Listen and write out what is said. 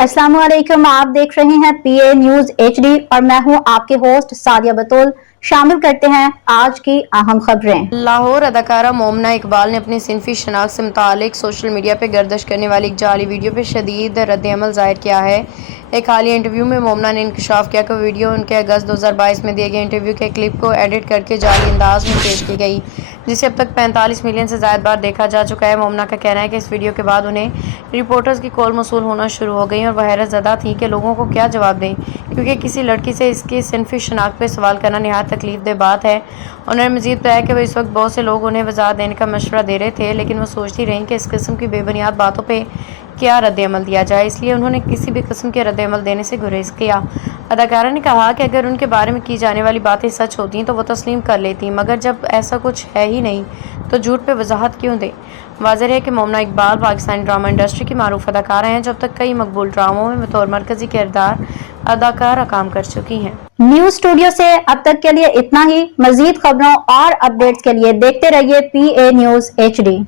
अस्सलाम वालेकुम, आप देख रहे हैं पीए न्यूज एचडी और मैं हूं आपके होस्ट सादिया बतूल। शामिल करते हैं आज की अहम खबरें। लाहौर अदाकारा मोमना इकबाल ने अपनी सिनफी शनाख्त से मुतालिक सोशल मीडिया पर गर्दिश करने वाली एक जाली वीडियो पर शदीद रद्द-ए-अमल ज़ाहिर किया है। एक हालिया इंटरव्यू में मोमना ने इंकशाफ किया कि वीडियो उनके अगस्त 2022 में दिए गए इंटरव्यू के क्लिप को एडिट करके जाली अंदाज में पेश की गई, जिसे अब तक 45 मिलियन से ज़्यादा बार देखा जा चुका है। मोमना का कहना है कि इस वीडियो के बाद उन्हें रिपोर्टर्स की कॉल मौसूल होना शुरू हो गई और वह हैरत ज़दा थी कि लोगों को क्या जवाब दें, क्योंकि किसी लड़की से इसकी सिनफी शनाख्त पर सवाल करना नहायत तकलीफदेह बात है। उन्होंने मज़ीद बताया कि वह इस वक्त बहुत से लोग उन्हें वज़ाहत देने का मशवरा दे रहे थे, लेकिन वो सोचती रहीं कि इस किस्म की बेबुनियाद बातों पे क्या रद्द-ए-अमल दिया जाए, इसलिए उन्होंने किसी भी किस्म के रद्द-ए-अमल देने से गुरेज किया। अदाकारा ने कहा कि अगर उनके बारे में की जाने वाली बातें सच होती तो वो तस्लीम कर लेती, मगर जब ऐसा कुछ है ही नहीं तो झूठ पे वजाहत क्यों दें। वाज़ेह है कि मोमना इकबाल पाकिस्तानी ड्रामा इंडस्ट्री की मारूफ अदाकारा हैं, जो अब तक कई मकबूल ड्रामों में बतौर मरकजी किरदार अदाकारा काम कर चुकी हैं। न्यूज स्टूडियो से अब तक के लिए इतना ही। मजीद खबरों और अपडेट्स के लिए देखते रहिए पीए न्यूज एचडी।